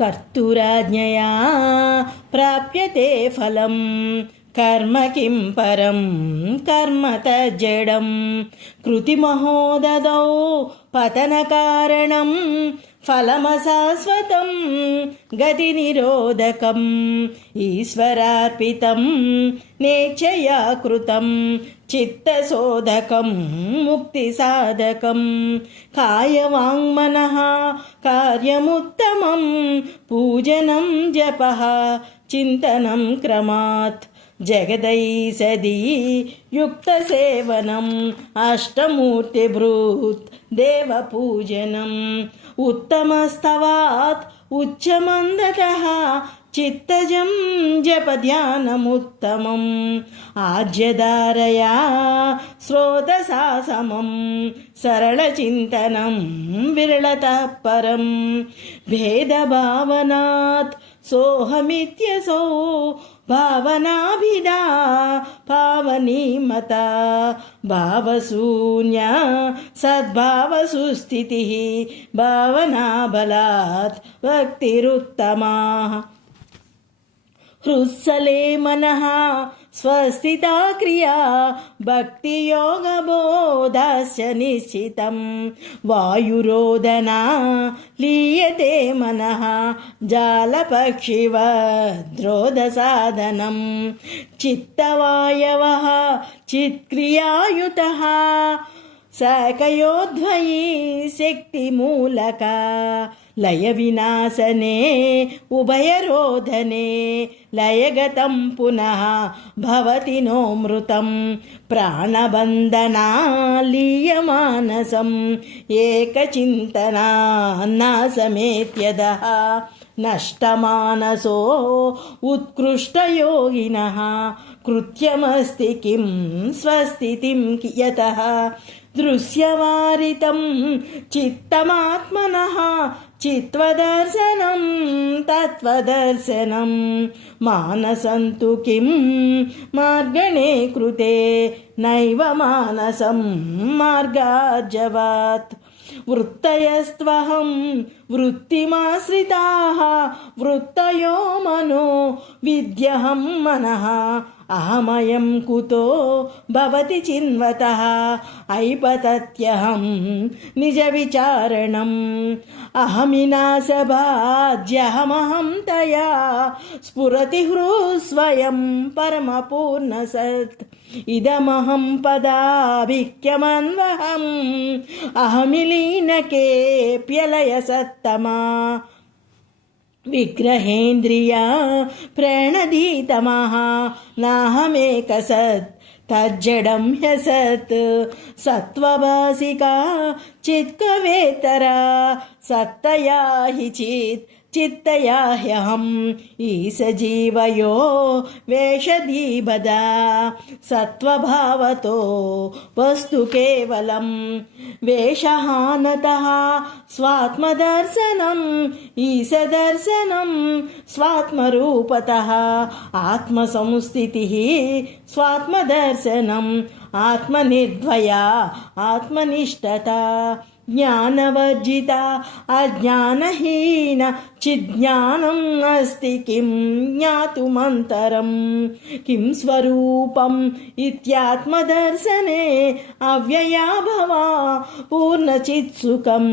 कर्तुराज्ञया प्राप्यते फलं कर्म किं परं कर्म तज्जडं कृतिमहोददौ पतनकारणं फलमशाश्वतं गतिनिरोधकम् ईश्वरार्पितं नेच्छया कृतं चित्तशोधकं मुक्तिसाधकं कायवाङ्मनः कार्यमुत्तमं पूजनं जपः चिन्तनं क्रमात् जगदैषधी युक्तसेवनम् अष्टमूर्तिभृत् देवपूजनम् उत्तमस्तवात् उच्चमन्दतः चित्तजं जपध्यानमुत्तमम् आज्यधारया स्रोतसा समं सरलचिन्तनं विरलतः परं भेदभावनात् सोऽहमित्यसौ भावनाभिधा पावनीमता भावशून्या सद्भावसुस्थितिः भावनाबलात् भक्तिरुत्तमा हृत्सले मनः स्वस्थिता क्रिया भक्तियोगबोधस्य निश्चितं वायुरोदना लीयते मनः जालपक्षिवद्रोधसाधनं चित्तवायवः चित्क्रियायुतः सकयोद्वयी शक्तिमूलका लयविनाशने उभयरोधने लयगतं पुनः भवति नोऽमृतं प्राणबन्धनालीयमानसम् एकचिन्तना न समेत्यदः नष्टमानसो उत्कृष्टयोगिनः कृत्यमस्ति किं स्वस्थितिं यतः दृश्यवारितं चित्तमात्मनः चित्वदर्शनं तत्त्वदर्शनं मानसन्तु किं मार्गणे कृते नैव मानसं मार्गार्जवात् वृत्तयस्त्वहं वृत्तिमाश्रिताः वृत्तयो मनो विद्यहं मनः अहमयं कुतो भवति चिन्वतः ऐपतत्यहं निजविचारणम् अहमिनाशभाज्यहमहं तया स्फुरति हृस्वयं परमपूर्णसत् इदमहं पदाभिक्यमन्वहम् अहमिलीनकेऽप्यलयसत्तमा विग्रहेन्द्रिया प्रणदीतमः नाहमेकसत् तज्जडं ह्यसत् सत्त्वभासिका चित्कवेतरा सत्तया हि चित्तया ह्यहम् ईशजीवयो वेषधीबदा सत्त्वभावतो वस्तु केवलं वेषहानतः स्वात्मदर्शनम् ईशदर्शनं स्वात्मरूपतः आत्मसंस्थितिः स्वात्मदर्शनम् आत्मनिर्द्वया आत्मनिष्ठता ज्ञानवर्जिता अज्ञानहीन चिज्ञानम् अस्ति किं ज्ञातुमन्तरं किं स्वरूपम् इत्यात्मदर्शने अव्यया भवा पूर्णचित्सुखं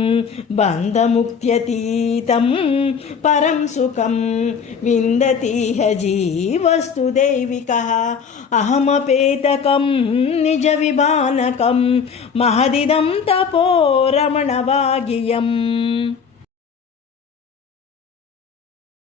बन्धमुक्त्यतीतं परं सुखं विन्दतीह जीवस्तु दैविकः अहमपेतकं निजविभानकं महदिदं तपो रमणवागियम्।